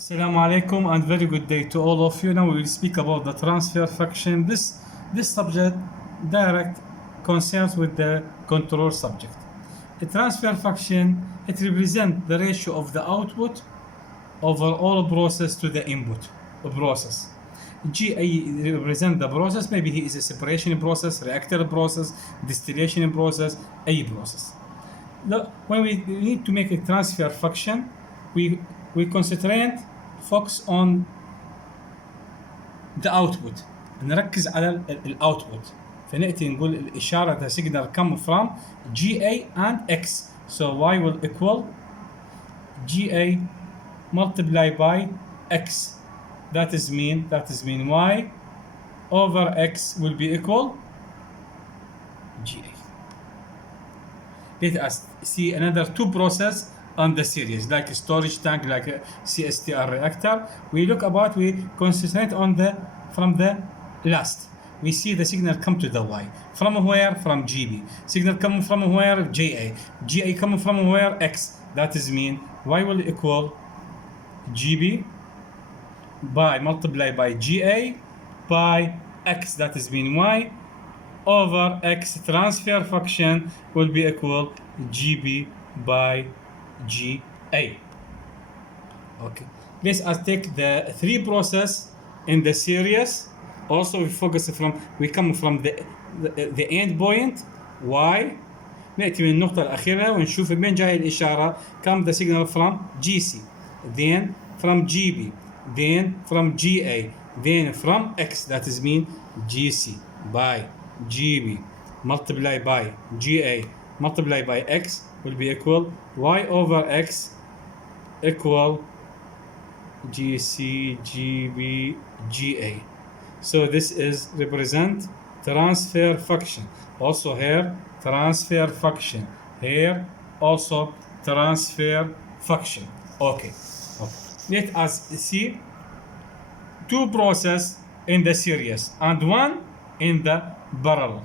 Assalamu alaikum and very good day to all of you. Now we will speak about the transfer function. This subject direct concerns with the control subject. The transfer function, it represents the ratio of the output over all process to the input process. GA represent the process, maybe he is a separation process, reactor process, distillation process, a process. When we need to make a transfer function, we concentrate focus on the output. نركز على الاوتبوت فنأتي نقول الإشارة the signal come from GA and X, so Y will equal GA multiplied by X. That is mean Y over X will be equal GA. Let us see another two process on the series, like a storage tank, like a CSTR reactor. We concentrate on from the last. We see the signal come to the Y. From where? From GB. Signal come from where? GA. GA come from where? X. That is mean Y will equal GB by multiply by GA by X. That is mean Y over X. Transfer function will be equal GB by GA. Okay, let's take the three process in the series. Also we come from the end point Y. نأتي من النقطة الأخيرة ونشوف من جاي الإشارة. Come the signal from GC, then from GB, then from GA, then from X. That is mean GC by GB multiplied by GA multiplied by X will be equal Y over X equal GC GB GA. So this is represent transfer function. Also here transfer function. Here also transfer function. Okay. Let us see two process in the series and one in the parallel.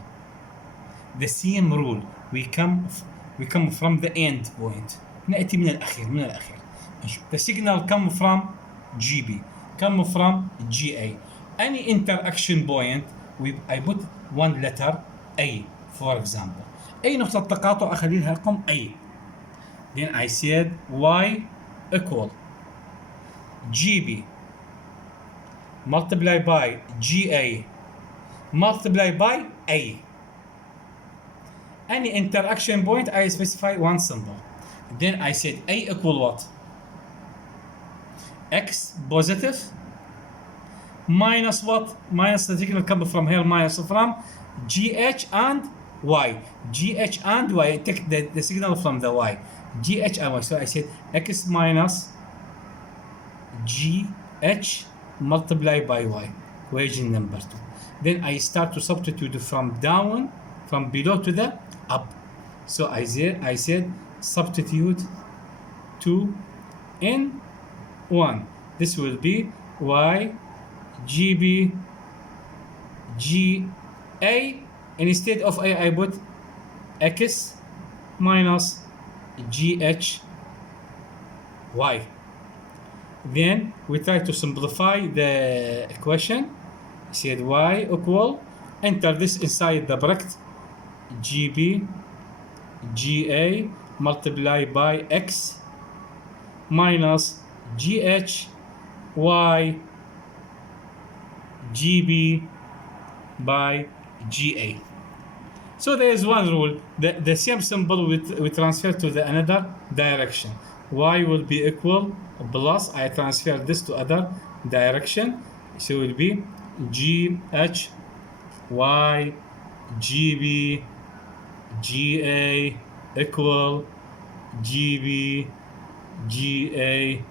The same rule. We come from the end point. نأتي من الأخير. The signal come from GB, come from GA. Any interaction point, I put one letter A, for example. أي نقطة تقاطع أخلي لها رقم A. Then I said Y equal GB multiplied by GA multiplied by A. Any interaction point, I specify one symbol. Then I said A equal what? X positive minus what? Minus the signal come from here, minus from GH and Y. GH and Y, take the signal from the Y. GH and Y. So I said X minus GH multiplied by Y. Equation number 2. Then I start to substitute from below to the up. So I said substitute 2 in 1. This will be Y GB GA. Instead of A, I put X minus GH Y. Then we try to simplify the equation. I said Y equal, enter this inside the bracket, GB GA multiplied by X minus GH Y GB by GA. So there is one rule. The same symbol we transfer to the another direction. Y will be equal plus, I transfer this to other direction. So it will be GH Y GB GA equal GB GA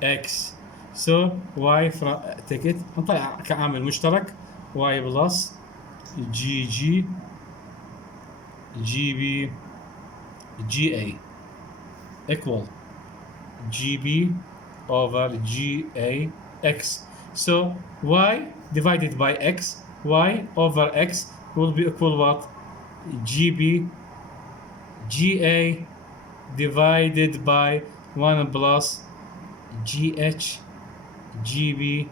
X. So Y from take it نطلع كعامل مشترك Y plus GG GB GA equal GB over GA X. So Y divided by X, Y over X will be equal what? GB GA divided by 1 plus GH GB,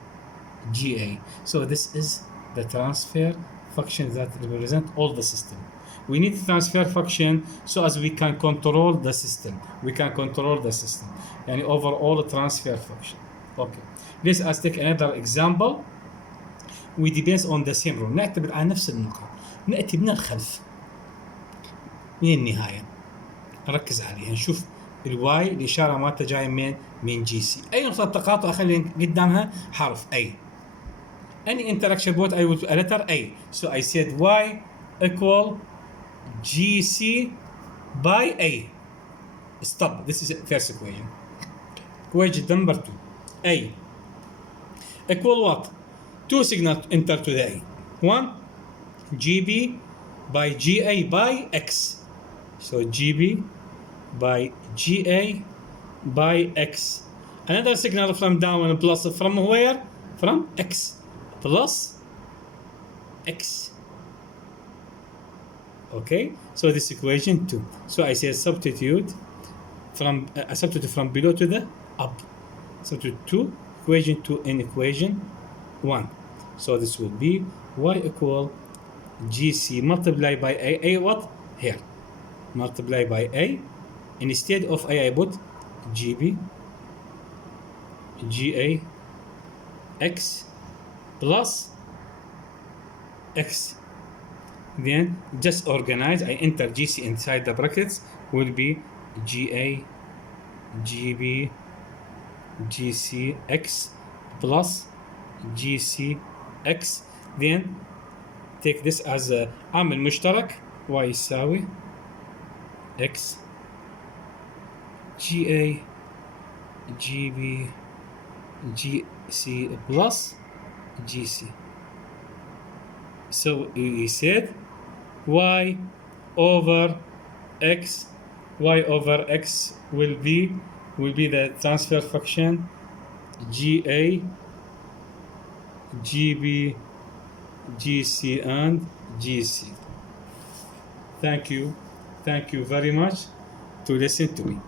GA. So this is the transfer function that represent all the system. We need transfer function so as we can control the system. We can control the system. يعني overall transfer function. Okay. Let's take another example. We depends on the same rule. نعتمد على نفس النقاط. نأتي من الخلف. من النهاية. نركز عليها. نشوف الواي الإشارة مالته جاية من جي سي. أي نقطة تقاطع أخلي قدامها حرف أي. Any interaction point I will a letter A. So I said Y equal GC by A. Stop. This is first equation. Equation number 2. A equal what? Two signals enter to the A. One GB by GA by X. So GB by GA by X. Another signal from down plus from where? From X. Plus X. Okay, so this equation 2. So I say substitute from below to the up. Substitute 2, equation 2 in equation 1. So this will be Y equal GC multiply by A what? Here. Multiply by A. Instead of A I put GB GA X plus X. Then just organize. I enter GC inside the brackets. Will be GA GB GC X plus GC X. Then take this as a عامل مشترك. Y يساوي X GA GB GC plus GC. So we said Y over X will be the transfer function GA GB GC and GC. Thank you very much to listen to me.